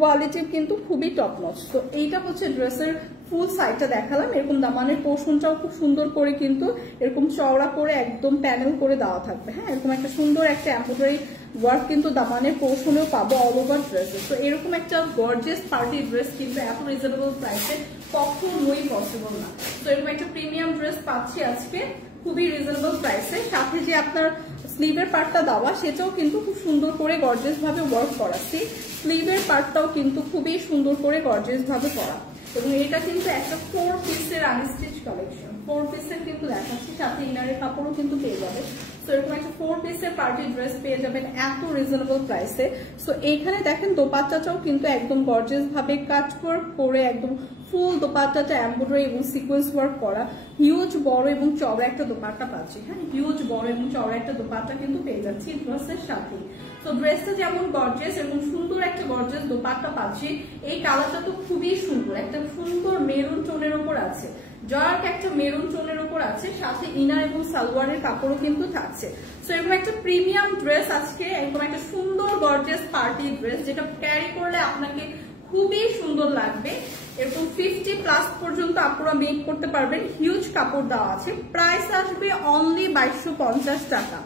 কোয়ালিটি কিন্তু খুবই টপ নচ। তো এইটা হচ্ছে ড্রেসের ফুল সাইডটা দেখালাম। এরকম দামানের পোর্শনটাও খুব সুন্দর করে কিন্তু এরকম চওড়া করে একদম প্যানেল করে দেওয়া থাকবে, হ্যাঁ এরকম একটা সুন্দর একটা এমব্রয়ডারি ওয়ার্ক কিন্তু দামানের পোর্শনেও পাবো অল ওভার ড্রেসে। তো এরকম একটা গর্জিয়াস পার্টি ড্রেস কিন্তু এত রিজনেবল প্রাইসে কখনোই পসিবল না। তো এরকম একটা প্রিমিয়াম ড্রেস পাচ্ছি আজকে খুবই রিজনেবল প্রাইসে, সাথে যে আপনার স্লিভের পার্টটা দেওয়া সেটাও কিন্তু খুব সুন্দর করে গর্জিয়াস ভাবে ওয়ার্ক করাচ্ছি। স্লিভের পার্টটাও কিন্তু খুবই সুন্দর করে গর্জিয়াস ভাবে করা এবং এটা কিন্তু একটা 4 পিসের আনস্টিচ কালেকশন, 4 পিসের কিন্তু দেখাচ্ছি, সাথে ইনারের কাপড়ও কিন্তু পেয়ে যাবে। সো এরকম একটা 4 পিসের পার্টি ড্রেস পেয়ে যাবেন এত রিজনেবল প্রাইসে। সো এইখানে দেখেন দোপাট্টাটাও কিন্তু একদম গর্জিয়াস ভাবে কাট ওয়ার্ক করে একদম ফুল দোপাট্টাটা এমব্রয়ডারি এবং সিকোয়েন্স ওয়ার্ক করা, হিউজ বড় এবং চওড়া একটা দোপাট্টা পাচ্ছি, হ্যাঁ হিউজ বড় এবং চওড়া একটা দোপাট্টা কিন্তু পেয়ে যাচ্ছি ড্রেসের সাথে। তো ড্রেসটা যেমন গর্জিয়াস এবং সুন্দর একটা গর্জিয়াস দোপাট্টা পাচ্ছি। এই কালারটা তো খুবই সুন্দর, একটা সুন্দর মেরুন টোনের উপর আছে, ডার্ক একটা মেরুন টোনের উপর আছে, সাথে ইনার এবং সালোয়ারের কাপড়ও কিন্তু থাকছে। সো এরকম একটা প্রিমিয়াম ড্রেস আজকে, এরকম একটা সুন্দর গর্জিয়াস পার্টি ড্রেস যেটা ক্যারি করলে আপনাকে খুবই সুন্দর লাগবে। এরকম 50+ পর্যন্ত আপুরা মেক করতে পারবেন, হিউজ কাপড় দেওয়া আছে। প্রাইস আসবে অনলি 2250 টাকা।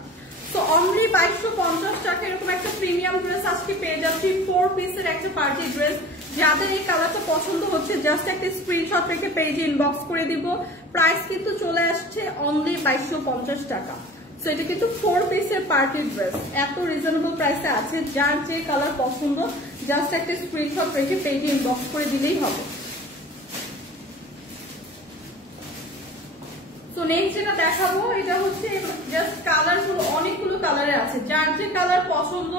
তো অনলি 2250 টাকা এরকম একটা প্রিমিয়াম ড্রেস আজকে পেয়ে যাচ্ছি, 4 পিসের একটা পার্টি ড্রেস। যাদের এই কালারটা পছন্দ হচ্ছে জাস্ট একটা স্ক্রিনশট রেখে পেজে ইনবক্স করে দিব। প্রাইস কিন্তু চলে আসছে অনলি 2250 টাকা। সো এটা কিন্তু 4 পিসের পার্টি ড্রেস, এত রিজনেবল প্রাইসে আছে। যার যে কালার পছন্দ জাস্ট একটা স্ক্রিনশট রেখে পেজে ইনবক্স করে দিলেই হবে। তো নেক্সট যেটা দেখাবো এটা হচ্ছে জাস্ট কালারগুলো, অনেকগুলো কালারে আছে। যার যে কালার পছন্দ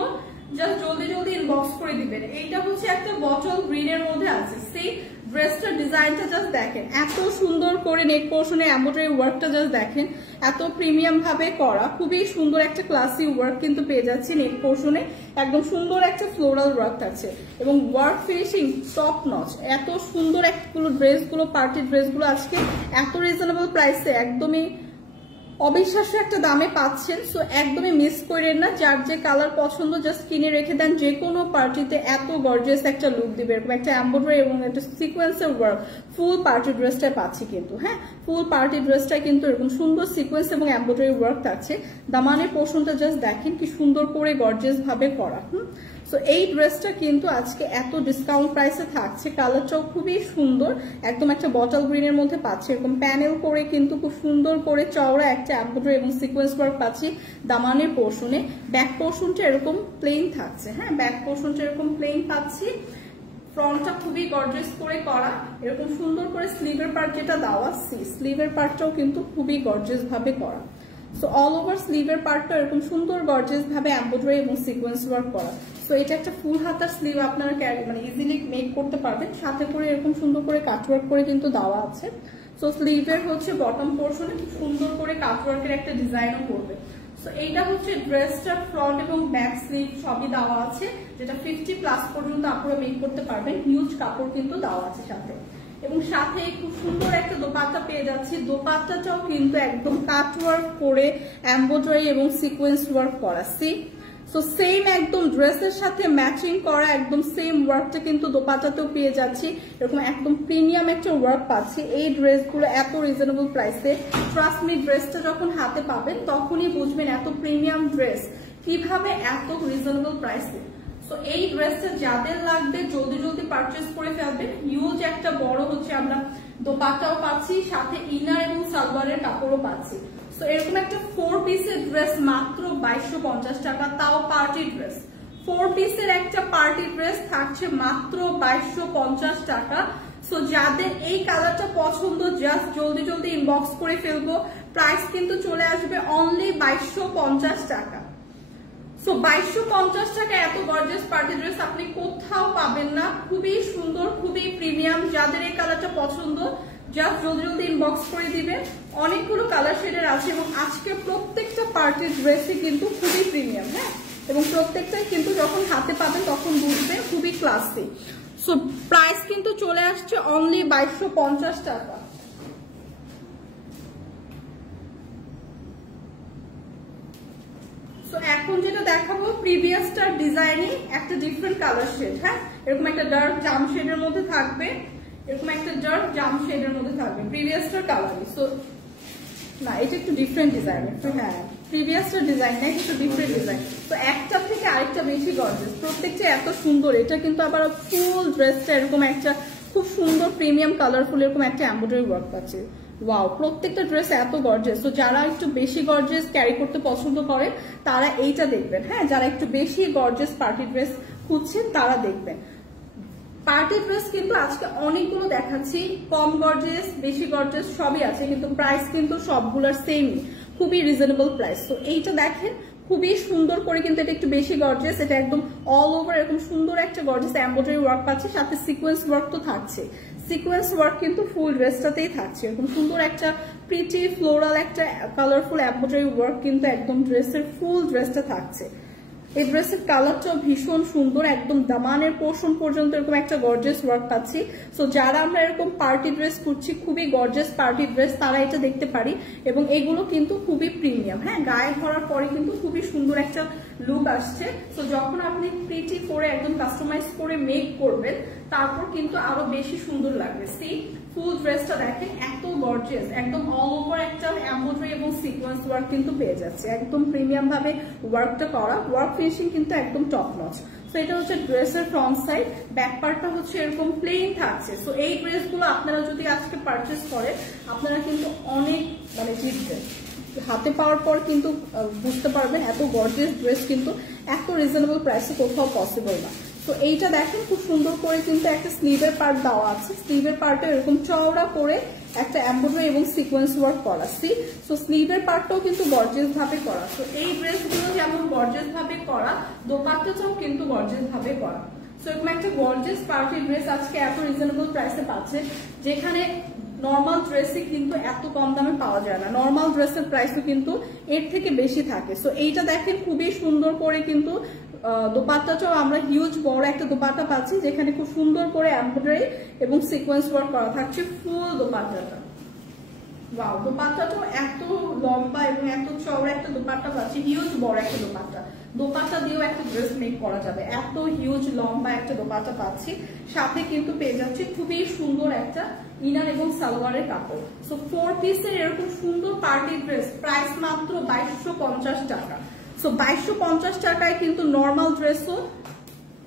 জাস্ট জলদি জলদি ইনবক্স করে দিবেন। এইটা হচ্ছে একটা বটল গ্রিনের মধ্যে আছে। সেই ড্রেসটার ডিজাইনটা জাস্ট দেখেন, এত সুন্দর করে নেক পোর্শনে এমব্রয়ডারি ওয়ার্কটা জাস্ট দেখেন, এত প্রিমিয়াম ভাবে করা, খুবই সুন্দর একটা ক্লাসি ওয়ার্ক কিন্তু পেয়ে যাচ্ছি নেক পোর্শনে। একদম সুন্দর একটা ফ্লোরাল ওয়ার্ক আছে এবং ওয়ার্ক ফিনিশিং টপ নচ। এত সুন্দর একগুলো ড্রেসগুলো, পার্টি ড্রেসগুলো আজকে এত রিজনেবল প্রাইসে একদমই অবিশ্বাস্য একটা দামে পাচ্ছেন। সো একদমই মিস করেন না। যার যে কালার পছন্দ জাস্ট কিনে রেখে দেন, যে কোনো পার্টিতে এত গর্জিয়াস একটা লুক দিবে। এরকম একটা এমব্রয়ডারি এবং একটা সিকোয়েন্সের ওয়ার্ক ফুল পার্টি ড্রেসটা পাচ্ছি কিন্তু। হ্যাঁ, ফুল পার্টি ড্রেসটা কিন্তু এরকম সুন্দর সিকোয়েন্স এবং এমব্রয়ডারি ওয়ার্ক আছে। দামানের পোর্শনটা জাস্ট দেখেন কি সুন্দর করে গর্জিয়াস ভাবে করা। সো এই ড্রেসটা কিন্তু আজকে এত ডিসকাউন্ট প্রাইসে থাকছে। কালারটাও খুবই সুন্দর, একদম একটা বটল গ্রিনের মধ্যে পাচ্ছি। এরকম প্যানেল করে কিন্তু খুব সুন্দর করে চওড়া একটা এমব্রয়ডারি এবং সিকোয়েন্স ওয়ার্ক পাচ্ছি দামানের পোর্শনে। ব্যাক পোর্শনটা এরকম প্লেন থাকছে। হ্যাঁ, ব্যাক পোর্শনটা এরকম প্লেন পাচ্ছি। ফ্রন্টটা খুবই গর্জিয়াস করে করা, এরকম সুন্দর করে স্লিভের পার্ট যেটা দেওয়া, স্লিভের পার্টটাও কিন্তু খুবই গর্জিয়াস ভাবে করা। সো অল ওভার স্লিভের পার্টটা এরকম সুন্দর গর্জিয়াস ভাবে এমব্রয়ডারি এবং সিকোয়েন্স ওয়ার্ক করা। সো এটা একটা ফুল হাতার স্লিভ আপনারা মানে ইজিলি মেক করতে পারবেন। সাথে করে এরকম সুন্দর করে কাটওয়ার্ক করে কিন্তু দেওয়া আছে। সো স্লিভের হচ্ছে বটম পোর্শনে খুব সুন্দর করে কাটওয়ার্কের একটা ডিজাইনও করবে। সো এইটা হচ্ছে ড্রেসটার ফ্রন্ট এবং ব্যাক স্লিভ সবই দেওয়া আছে, যেটা 50+ পর্যন্ত আপনারা মেক করতে পারবেন। হিউজ কাপড় কিন্তু দেওয়া আছে সাথে, এবং সাথে খুব সুন্দর একটা দোপাট্টা পেয়ে যাচ্ছি। দোপাট্টাটাও কিন্তু একদম কাটওয়ার্ক করে এমব্রয়ডারি এবং সিকোয়েন্স ওয়ার্ক করা। সো সেম একদম ড্রেসের সাথে ম্যাচিং করা একদম সেম ওয়ার্কটা কিন্তু দোপাট্টাতেও পেয়ে যাচ্ছি। এরকম একদম প্রিমিয়াম একটা ওয়ার্ক পাচ্ছি এই ড্রেসগুলো এত রিজনেবল প্রাইসে। ট্রাস্ট মি, ড্রেসটা যখন হাতে পাবেন তখনই বুঝবেন এত প্রিমিয়াম ড্রেস কিভাবে এত রিজনেবল প্রাইসে। সো এই ড্রেসটা যাদের লাগবে জলদি জলদি পারচেস করে ফেলবেন। হিউজ একটা বড় হচ্ছে আমরা দোপাট্টাও পাচ্ছি, সাথে ইনার এবং সালোয়ারের কাপড়ও পাচ্ছি। সো এরকম একটা 4 পিসের ড্রেস মাত্র 2250 টাকা, তাও পার্টি ড্রেস। 4 পিসের একটা পার্টি ড্রেস থাকছে মাত্র 2250 টাকা। সো যাদের এই কালারটা পছন্দ জাস্ট জলদি জলদি ইনবক্স করে ফেলবো। প্রাইস কিন্তু চলে আসবে অনলি 2250 টাকা। সো 2250 টাকা এত গর্জিয়াস পার্টি ড্রেস আপনি কোথাও পাবেন না। খুবই সুন্দর, খুবই প্রিমিয়াম। যাদের এই কালারটা পছন্দ জাস্ট জলদি জলদি ইনবক্স করে দিবেন। অনেকগুলো কালার শেডের আছে এবং আজকে প্রত্যেকটা পার্টি ড্রেসই কিন্তু খুবই প্রিমিয়াম। হ্যাঁ, এবং প্রত্যেকটাই কিন্তু যখন হাতে পাবেন তখন বুঝবেন খুবই ক্লাসি। সো প্রাইস কিন্তু চলে আসছে অনলি 2250 টাকা। সো এখন যেটা দেখাবো প্রিভিয়াসটার ডিজাইনিং একটা ডিফারেন্ট কালার শেড। হ্যাঁ, এরকম একটা ডার্ক জাম শেডের মধ্যে থাকবে, এরকম একটা ডার্ক জাম শেডের মধ্যে থাকবে প্রিভিয়াসটার কালার। সো না, এটা একটু ডিফারেন্ট ডিজাইন। হ্যাঁ, প্রিভিয়াসটার ডিজাইন না, একটু ডিফারেন্ট ডিজাইন। তো একটা থেকে আরেকটা বেশি গর্জিয়াস, প্রত্যেকটা এত সুন্দর। এটা কিন্তু আবার ফুল ড্রেসটা এরকম একটা খুব সুন্দর প্রিমিয়াম কালারফুল এরকম একটা এমব্রয়ডারি ওয়ার্ক আছে। ওয়াও, প্রত্যেকটা ড্রেস এত গর্জিয়াস। তো যারা একটু বেশি গর্জিয়াস ক্যারি করতে পছন্দ করে তারা এইটা দেখবেন। হ্যাঁ, যারা একটু বেশি গর্জিয়াস পার্টি ড্রেস খুঁজছেন তারা দেখবেন। পার্টি ড্রেস কিন্তু আজকে অনেকগুলো দেখাচ্ছি, কম গর্জিয়াস বেশি গর্জিয়াস সবই আছে, কিন্তু প্রাইস কিন্তু সবগুলোর সেমই, খুবই রিজনেবল প্রাইস। তো এইটা দেখেন খুবই সুন্দর করে, কিন্তু এটা একটু বেশি গর্জিয়াস। এটা একদম অল ওভার এরকম সুন্দর একটা গর্জিয়াস এমব্রয়ডারি ওয়ার্ক পাচ্ছে, সাথে সিকোয়েন্স ওয়ার্ক তো থাকছে। সিকোয়েন্স ওয়ার্ক কিন্তু ফুল ড্রেসটাতেই থাকছে। এরকম সুন্দর একটা প্রিটি ফ্লোরাল একটা কালারফুল এমব্রয়ডারি ওয়ার্ক কিন্তু একদম ড্রেসের ফুল ড্রেসটা থাকছে। এই ড্রেসের কালারটাও ভীষণ সুন্দর, একদম দামানের পোর্শন পর্যন্ত এরকম একটা গর্জিয়াস ওয়ার্ক পাচ্ছি। সো যারা আমরা এরকম পার্টি ড্রেস করছি, খুবই গর্জিয়াস পার্টি ড্রেস, তারা এটা দেখতে পারি। এবং এগুলো কিন্তু খুবই প্রিমিয়াম, হ্যাঁ, গায়ে ধরার পরে কিন্তু খুবই সুন্দর একটা লুক আসছে। তো যখন আপনি প্রিটি করে একদম কাস্টমাইজ করে মেক করবেন, তারপর কিন্তু আরো বেশি সুন্দর লাগবে। সি ফুল ড্রেসটা দেখেন, এত গর্জিয়াস, একদম অল ওভার একটা এমব্রয়ডারি এবং সিকোয়েন্স ওয়ার্ক কিন্তু পেয়ে যাচ্ছে, একদম প্রিমিয়াম ভাবে ওয়ার্কটা করা, ওয়ার্ক ফিনিশিং কিন্তু একদম টপ নচ। তো এটা হচ্ছে ড্রেসের ফ্রন্ট সাইড, ব্যাক পার্টটা হচ্ছে এরকম প্লেন থাকছে। সো এই ড্রেসগুলো আপনারা যদি আজকে পারচেস করেন, আপনারা কিন্তু অনেক মানে জিতবেন, হাতে পাওয়ার পর কিন্তু বুঝতে পারবেন এত গর্জিয়াস ড্রেস কিন্তু এত রিজনেবল প্রাইসে কোথাও পসিবল না। তো এইটা দেখেন খুব সুন্দর করে কিন্তু একটা স্লিভের পার্ট দেওয়া আছে, স্লিভের পার্টে এরকম চওড়া করে একটা এমব্রয়ডারি এবং সিকোয়েন্স ওয়ার্ক করা। সো স্লিভের পার্টটাও কিন্তু গর্জিয়াস ভাবে করা। তো এই ড্রেসগুলো যেমন গর্জিয়াস ভাবে করা, দোপাট্টাটাও কিন্তু গর্জিয়াস ভাবে করা। সো এরকম একটা গর্জিয়াস পার্টি ড্রেস আজকে এত রিজনেবল প্রাইসে পাচ্ছে, যেখানে নর্মাল ড্রেসে কিন্তু এত কম দামে পাওয়া যায় না, নর্মাল ড্রেসের প্রাইসও কিন্তু এর থেকে বেশি থাকে। সো এইটা দেখেন খুবই সুন্দর করে কিন্তু দোপাট্টাটাও আমরা হিউজ বড় একটা দোপাট্টা পাচ্ছি, যেখানে খুব সুন্দর করে এমব্রয়ডারি এবং সিকোয়েন্স ওয়ার্ক করা থাকছে ফুল দোপাট্টাটা। ওয়াও, দোপাট্টাটাও এত লম্বা এবং এত চওড়া একটা দোপাট্টা পাচ্ছি, হিউজ বড় একটা দোপাট্টা, দোপাট্টা দিয়েও একটা ড্রেস মেক করা যাবে, এত হিউজ লম্বা একটা দোপাট্টা পাচ্ছি। সাথে কিন্তু পেয়ে যাচ্ছে খুবই সুন্দর একটা ইনার এবং সালোয়ারের কাপড়। সো 4 পিসের এরকম সুন্দর পার্টি ড্রেস, প্রাইস মাত্র 2250 টাকা। সো 2250 টাকায় কিন্তু নর্মাল ড্রেসও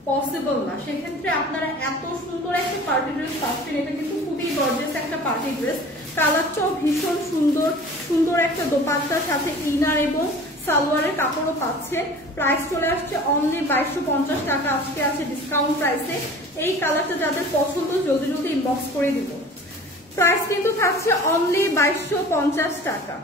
পসিবল না, সেক্ষেত্রে আপনারা এত সুন্দর একটা পার্টি ড্রেস পাচ্ছেন। এটা কিন্তু খুবই গর্জিয়াস একটা পার্টি ড্রেস, কালারটাও ভীষণ সুন্দর, সুন্দর একটা দোপাট্টার সাথে ইনার এবং সালোয়ারের কাপড়ও পাচ্ছে। প্রাইস চলে আসছে অনলি 2250 টাকা, আজকে আছে ডিসকাউন্ট প্রাইসে। এই কালারটা যাদের পছন্দ জলদি জলদি ইনবক্স করে দিব। প্রাইস কিন্তু থাকছে অনলি 2250 টাকা।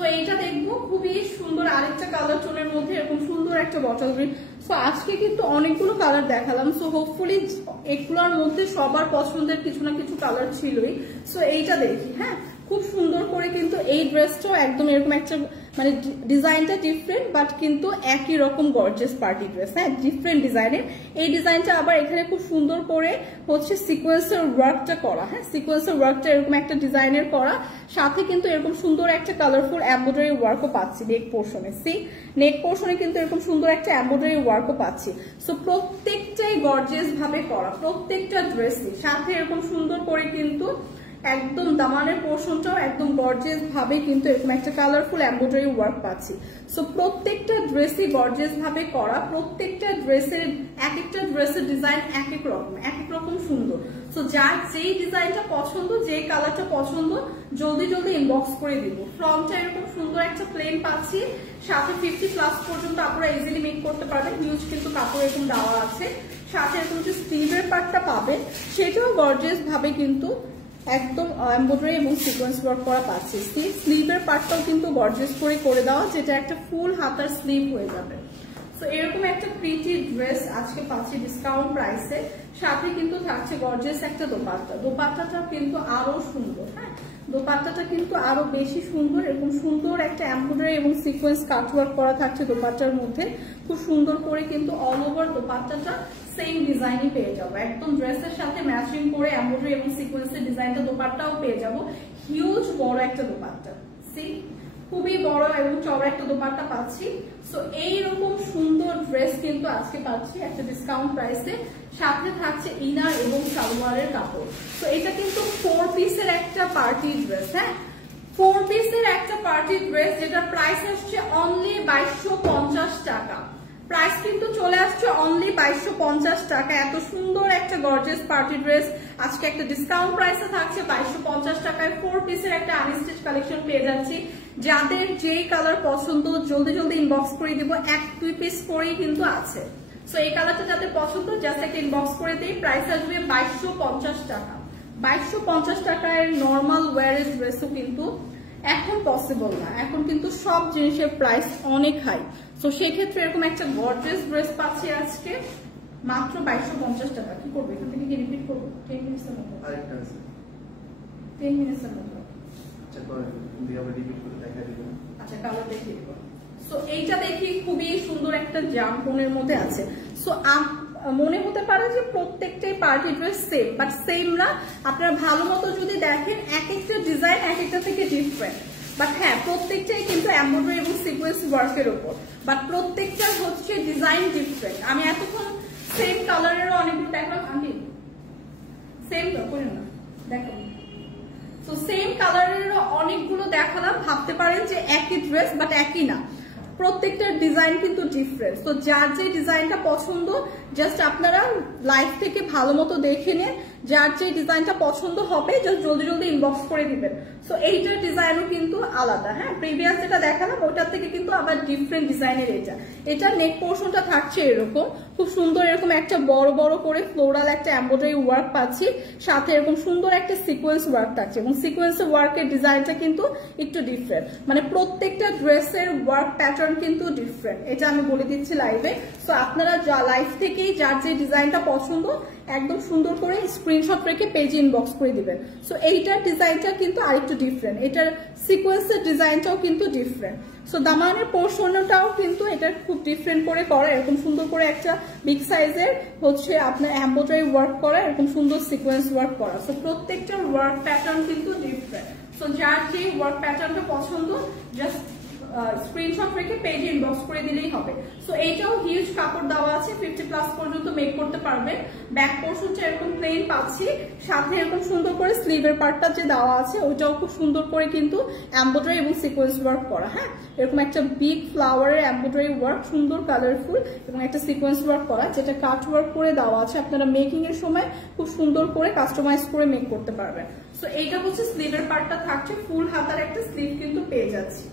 তো এইটা দেখবো খুবই সুন্দর আরেকটা কালার টোনের মধ্যে, এরকম সুন্দর একটা বটল গ্রিন। সো আজকে কিন্তু অনেকগুলো কালার দেখালাম, সো হোপফুলি এগুলোর মধ্যে সবার পছন্দের কিছু না কিছু কালার ছিলই। সো এইটা দেখি, হ্যাঁ, খুব সুন্দর করে কিন্তু এই ড্রেসটাও একদম এরকম একটা মানে ডিজাইনটা ডিফারেন্ট, বাট কিন্তু একই রকম গর্জিয়াস পার্টি ড্রেস, হ্যাঁ, ডিফারেন্ট ডিজাইনের। এই ডিজাইনটা আবার এখানে খুব সুন্দর করে হচ্ছে সিকোয়েন্সের ওয়ার্কটা করা, হ্যাঁ, সিকোয়েন্সের ওয়ার্কটা এরকম একটা ডিজাইনের করা, সাথে কিন্তু এরকম সুন্দর একটা কালারফুল এমব্রয়ডারি ওয়ার্কও পাচ্ছি নেক পোর্শনে। নেক পোর্শনে কিন্তু এরকম সুন্দর একটা এমব্রয়ডারি ওয়ার্কও পাচ্ছি। সো প্রত্যেকটাই গর্জিয়াস ভাবে করা, প্রত্যেকটা ড্রেসই সাথে এরকম সুন্দর করে কিন্তু একদম দামানের পোর্শনটাও একদম গর্জিয়াস ভাবে কিন্তু এরকম একটা কালারফুল এমব্রয়ডারি ওয়ার্ক পাচ্ছি। সো প্রত্যেকটা ড্রেসই গর্জিয়াস ভাবে করা, প্রত্যেকটা ড্রেসের এক একটা ড্রেসের ডিজাইন এক এক রকম সুন্দর। সো যার যেই ডিজাইনটা পছন্দ, যে কালারটা পছন্দ, জলদি জলদি ইনবক্স করে দিব। ফ্রন্টটা এরকম সুন্দর একটা প্লেন পাচ্ছি, সাথে 50+ পর্যন্ত আপনারা ইজিলি মেক করতে পারবেন, হিউজ কিন্তু কাপড় এরকম দেওয়া আছে। সাথে এরকম যে স্লিভের পার্টটা পাবেন, সেটাও গর্জিয়াস ভাবে কিন্তু একদম এমব্রয়ডারি এবং সিকোয়েন্স ওয়ার্ক করা পাচ্ছি। স্লিভের পার্টটাও কিন্তু গর্জিয়াস করে দেওয়া, যেটা একটা ফুল হাতার স্লিভ হয়ে যাবে। তো এরকম একটা প্রিটি ড্রেস আজকে পাচ্ছি ডিসকাউন্ট প্রাইসে, সাথে কিন্তু থাকছে গর্জিয়াস একটা দোপাট্টা। দোপাট্টাটা কিন্তু আরো সুন্দর, হ্যাঁ, দোপাট্টাটা কিন্তু আরো বেশি সুন্দর, এরকম সুন্দর একটা এমব্রয়ডারি এবং সিকোয়েন্স কাটওয়ার্ক করা থাকছে দোপাট্টার মধ্যে। খুব সুন্দর করে কিন্তু অল ওভার দোপাট্টাটা সেম ডিজাইনই পেয়ে যাবো, একদম ড্রেসের সাথে ম্যাচিং করে এমব্রয়ডারি এবং সিকোয়েন্সের ডিজাইনটা দোপাট্টাও পেয়ে যাবো। হিউজ বড় একটা দোপাট্টা, খুবই বড় এবং চওড়া একটা দোপাট্টা পাচ্ছি। সো এইরকম সুন্দর ড্রেস কিন্তু আজকে পাচ্ছি একটা ডিসকাউন্ট প্রাইসে, সাথে থাকছে ইনার এবং সালোয়ারের কাপড়। তো এটা কিন্তু 4 পিসের একটা পার্টি ড্রেস, হ্যাঁ, 4 পিসের একটা পার্টি ড্রেস, যেটা প্রাইস আসছে অনলি 2250 টাকা। প্রাইস কিন্তু চলে আসছে অনলি 2250 টাকা। এত সুন্দর একটা গর্জিয়াস পার্টি ড্রেস আজকে একটা ডিসকাউন্ট প্রাইসে থাকছে 2250 টাকায়। 4 পিসের একটা আনস্টিচ কালেকশন পেয়ে যাচ্ছি। যাদের যেই কালার পছন্দ জলদি জলদি ইনবক্স করে দিব, 1-2 পিস করেই কিন্তু আছে। সো এই কালারটা যাদের পছন্দ জাস্ট একটা ইনবক্স করে দিই। প্রাইস আসবে 2250 টাকা। 2250 টাকায় নর্মাল ওয়্যারের ড্রেসও কিন্তু এখন পসিবল না, এখন কিন্তু সব জিনিসের প্রাইস অনেক হাই। তো সেই ক্ষেত্রে এরকম একটা গর্জিয়াস ড্রেস পাচ্ছি আজকে মাত্র 2250 টাকা। কি করবো এখান থেকে কি রিপিট করবো? 10 মিনিটের মতো। আরেকটা আছে 10 মিনিটের মতো। আচ্ছা করে তুমি আবার রিপিট করে দেখা দিবে। আচ্ছা কালার দেখিয়ে দিব। সো এইটা দেখি খুবই সুন্দর একটা জামপনের মধ্যে আছে। সো মনে হতে পারে যে প্রত্যেকটাই party dress same, but same না। আপনারা ভালো মতো যদি দেখেন এক একটা ডিজাইন এক একটা থেকে ডিফারেন্ট, বাট হ্যাঁ প্রত্যেকটাই কিন্তু এমব্রয়ডারি এবং সিকোয়েন্স ওয়ার্কের উপর, বাট প্রত্যেকটা হচ্ছে ডিজাইন ডিফারেন্ট। আমি এতক্ষণ সেম কালারেরও অনেকগুলো দেখলাম, আন্টি সেম তো করেন না দেখো। তো সেম কালারেরও অনেকগুলো দেখালাম, ভাবতে পারেন যে একই ড্রেস, বাট একই না, প্রত্যেকটা ডিজাইন কিন্তু ডিফারেন্ট। তো যার যে ডিজাইনটা পছন্দ জাস্ট আপনারা লাইভ থেকে ভালো মতো দেখে নিন, যার যে ডিজাইনটা পছন্দ হবে জাস্ট জলদি জলদি ইনবক্স করে দিবেন। সো এইটার ডিজাইনও কিন্তু আলাদা, হ্যাঁ প্রিভিয়াস যেটা দেখালাম ওটার থেকে কিন্তু আবার ডিফারেন্ট ডিজাইনের এটা নেক পোর্শনটা থাকছে এরকম খুব সুন্দর, এরকম একটা বড় বড় করে ফ্লোরাল একটা এমব্রয়ডারি ওয়ার্ক পাচ্ছি, সাথে এরকম সুন্দর একটা সিকোয়েন্স ওয়ার্ক থাকছে এবং সিকোয়েন্সের ওয়ার্কের ডিজাইনটা কিন্তু একটু ডিফারেন্ট, মানে প্রত্যেকটা ড্রেসের ওয়ার্ক প্যাটার্ন কিন্তু ডিফারেন্ট, এটা আমি বলে দিচ্ছি লাইভে। সো আপনারা লাইভ থেকেই যার যে ডিজাইনটা পছন্দ একদম সুন্দর করে স্ক্রিনশট রেখে পেজে ইনবক্স করে দিবেন। সো এইটার ডিজাইনটা কিন্তু আরেকটু ডিফারেন্ট, এটার সিকোয়েন্সের ডিজাইনটাও কিন্তু ডিফারেন্ট। সো দামানের পোর্শনটাও কিন্তু এটা খুব ডিফারেন্ট করে করা, এরকম সুন্দর করে একটা বিগ সাইজের হচ্ছে আপনার এমব্রয়ডারি ওয়ার্ক করা, এরকম সুন্দর সিকোয়েন্স ওয়ার্ক করা। সো প্রত্যেকটা ওয়ার্ক প্যাটার্ন কিন্তু ডিফারেন্ট। সো যার যে ওয়ার্ক প্যাটার্নটা পছন্দ জাস্ট স্ক্রিনশট রেখে পেজে ইনবক্স করে দিলেই হবে। সো এইটাও হিউজ কাপড় দেওয়া আছে, 50+ পর্যন্ত মেক করতে পারবেন। ব্যাক পোর্শনটা এরকম প্লেন পাচ্ছি, সাথে এরকম সুন্দর করে স্লিভের পার্টটা যে দেওয়া আছে ওইটাও খুব সুন্দর করে কিন্তু এমব্রয়ডারি এবং সিকোয়েন্স ওয়ার্ক করা, হ্যাঁ এরকম একটা বিগ ফ্লাওয়ারের এমব্রয়ডারি ওয়ার্ক সুন্দর কালারফুল এবং একটা সিকোয়েন্স ওয়ার্ক করা, যেটা কাট ওয়ার্ক করে দেওয়া আছে। আপনারা মেকিং এর সময় খুব সুন্দর করে কাস্টমাইজ করে মেক করতে পারবেন। সো এইটা হচ্ছে স্লিভের পার্টটা থাকছে, ফুল হাতার একটা স্লিভ কিন্তু পেয়ে যাচ্ছি।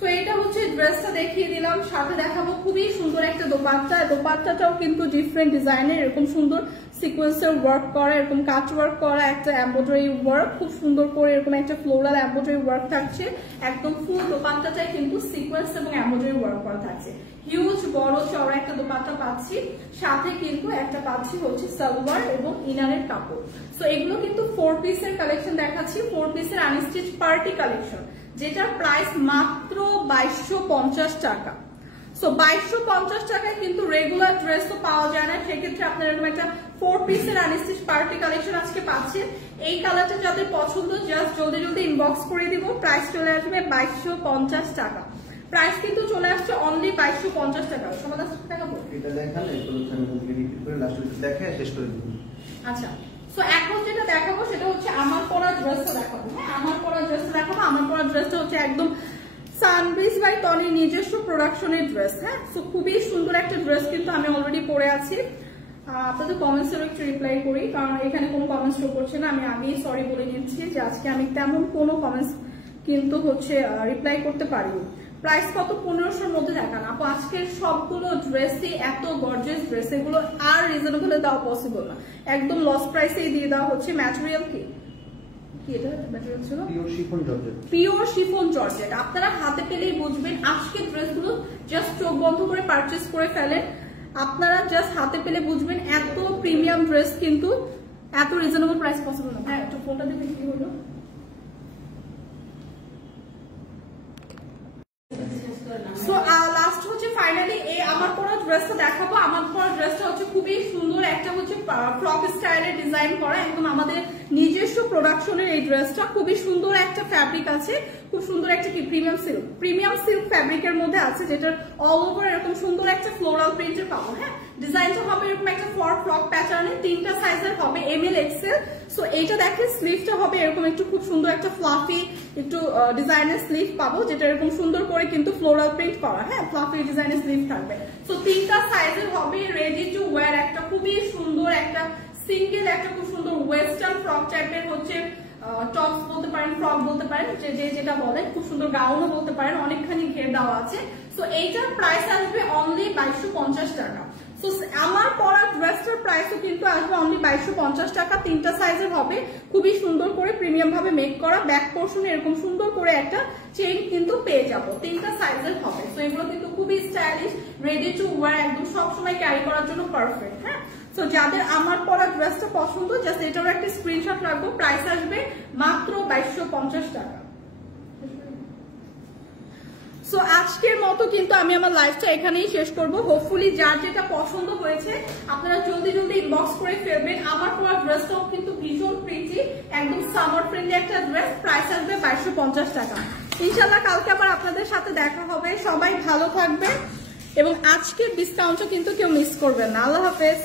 সো এটা হচ্ছে ড্রেসটা দেখিয়ে দিলাম, সাথে দেখাবো খুবই সুন্দর একটা দোপাট্টা। দোপাট্টাটাও কিন্তু ডিফারেন্ট ডিজাইনের, এরকম সুন্দর সিকোয়েন্সের ওয়ার্ক করা, এরকম কাট ওয়ার্ক করা একটা এমব্রয়ডারি ওয়ার্ক, খুব সুন্দর করে এরকম একটা ফ্লোরাল এমব্রয়ডারি ওয়ার্ক থাকছে। একদম ফুল দোপাট্টাটাই কিন্তু সিকোয়েন্স এবং এমব্রয়ডারি ওয়ার্ক করা থাকছে। হিউজ বড় চওড়া একটা দোপাট্টা পাচ্ছি, সাথে কিন্তু একটা পাচ্ছি হচ্ছে সালোয়ার এবং ইনারের কাপড়। সো এগুলো কিন্তু 4 পিসের কালেকশন দেখাচ্ছি, 4 পিসের আনস্টিচ পার্টি কালেকশন, যেটার প্রাইস মাত্র 2250 টাকা। সো 2250 টাকায় কিন্তু রেগুলার ড্রেস তো পাওয়া যায় না, সেক্ষেত্রে আপনার এরকম একটা 4 পিসের আনস্টিচ পার্টি কালেকশন আজকে পাচ্ছেন। এই কালারটা যাদের পছন্দ জাস্ট জলদি জলদি ইনবক্স করে দিব, প্রাইস চলে আসবে 2250 টাকা। প্রাইস কিন্তু চলে আসছে অনলি 2250 টাকা। সমাধান টাকা এটা দেখালে রিপিট করে লাস্টে দেখে শেষ করে দিব। আচ্ছা, সো এখন যেটা দেখাবো সেটা হচ্ছে আমার পরা ড্রেসটা দেখাবো। হ্যাঁ আমার পরা ড্রেসটা দেখাবো। আমার পরা ড্রেসটা হচ্ছে একদম সানবিজ বাই টনির নিজস্ব প্রোডাকশনের ড্রেস। হ্যাঁ সো খুবই সুন্দর একটা ড্রেস কিন্তু আমি অলরেডি পরে আছি। আপনাদের কমেন্টসেরও একটু রিপ্লাই করি, কারণ এখানে কোনো কমেন্টস শো করছে না। আমি আগেই সরি বলে নিচ্ছি যে আজকে আমি তেমন কোনো কমেন্টস কিন্তু হচ্ছে রিপ্লাই করতে পারিনি। প্রাইস কত? 1500-র মধ্যে দেখান আপু। আজকের সবগুলো ড্রেসই এত গর্জিয়াস ড্রেস, এগুলো আর রিজনেবল দেওয়া পসিবল না, একদম লস প্রাইসেই দিয়ে দেওয়া হচ্ছে। ম্যাটেরিয়াল কি এটা? ম্যাটেরিয়াল ছিল pure chiffon georgette. Pure chiffon georgette. আপনারা হাতে পেলেই বুঝবেন। আজকের ড্রেসগুলো জাস্ট চোখ বন্ধ করে পারচেজ করে ফেলেন, আপনারা জাস্ট হাতে পেলে বুঝবেন এত প্রিমিয়াম ড্রেস কিন্তু এত রিজনেবল প্রাইস পসিবল না। হ্যাঁ একটু ফোনটা দেখে কি হলো। সো লাস্ট হচ্ছে ফাইনালি এই আমার পরা ড্রেসটা দেখাবো। আমার পরা ড্রেসটা হচ্ছে খুবই সুন্দর, একটা হচ্ছে ফ্রক স্টাইলের ডিজাইন করা, একদম আমাদের নিজস্ব প্রোডাকশনের এই ড্রেসটা। খুবই সুন্দর একটা ফ্যাব্রিক আছে, খুব সুন্দর একটা কি প্রিমিয়াম সিল্ক ফ্যাব্রিকের মধ্যে আছে, যেটার অল ওভার এরকম সুন্দর একটা ফ্লোরাল প্রিন্টের পাবো। হ্যাঁ ডিজাইনটা হবে এরকম একটা ফ্রক প্যাটার্নে, 3টা সাইজের হবে, ML XL। সো এইটা দেখেন স্লিভটা হবে এরকম একটু খুব সুন্দর একটা ফ্লাফি একটু ডিজাইনের স্লিভ পাবো, যেটা এরকম সুন্দর করে কিন্তু ফ্লোরাল প্রিন্ট করা। হ্যাঁ ফ্লাফি ডিজাইনের স্লিভ থাকবে। সো 3টা সাইজের হবে, রেডি টু ওয়্যার একটা খুবই সুন্দর একটা সিঙ্গেল একটা খুব সুন্দর ওয়েস্টার্ন ফ্রক টাইপের হচ্ছে টপস বলতে পারেন, ফ্রক বলতে পারেন, যে যেটা বলেন, খুব সুন্দর গাউনও বলতে পারেন, অনেকখানি ঘের দেওয়া আছে। সো এইটার প্রাইস আসবে অনলি 2250 টাকা। সো আমার পরা ড্রেসটার প্রাইসও কিন্তু আসবে অনলি 2250 টাকা। 3টা সাইজের হবে, খুবই সুন্দর করে প্রিমিয়াম ভাবে মেক করা। ব্যাক পোর্শনে এরকম সুন্দর করে একটা চেইন কিন্তু পেয়ে যাবো। 3টা সাইজের হবে। তো এগুলো কিন্তু খুবই স্টাইলিশ, রেডি টু ওয়্যার, একদম সবসময় ক্যারি করার জন্য পারফেক্ট। হ্যাঁ, তো যাদের আমার পরা ড্রেসটা পছন্দ, জাস্ট এটার একটা স্ক্রিনশট রাখবো। প্রাইস আসবে মাত্র 2250 টাকা। সো আজকের মতো কিন্তু আমি আমার লাইফটা এখানেই শেষ করব। হোপফুলি যার যেটা পছন্দ হয়েছে আপনারা জলদি জলদি ইনবক্স করে ফেলবেন। আমার পরা ড্রেসটাও কিন্তু ভীষণ প্রিটি, একদম সামার ফ্রেন্ডলি একটা ড্রেস। প্রাইস আসবে 2250 টাকা। ইনশাল্লাহ কালকে আবার আপনাদের সাথে দেখা হবে। সবাই ভালো থাকবে এবং আজকের ডিসকাউন্টও কিন্তু কেউ মিস করবেন না। আল্লাহ হাফেজ।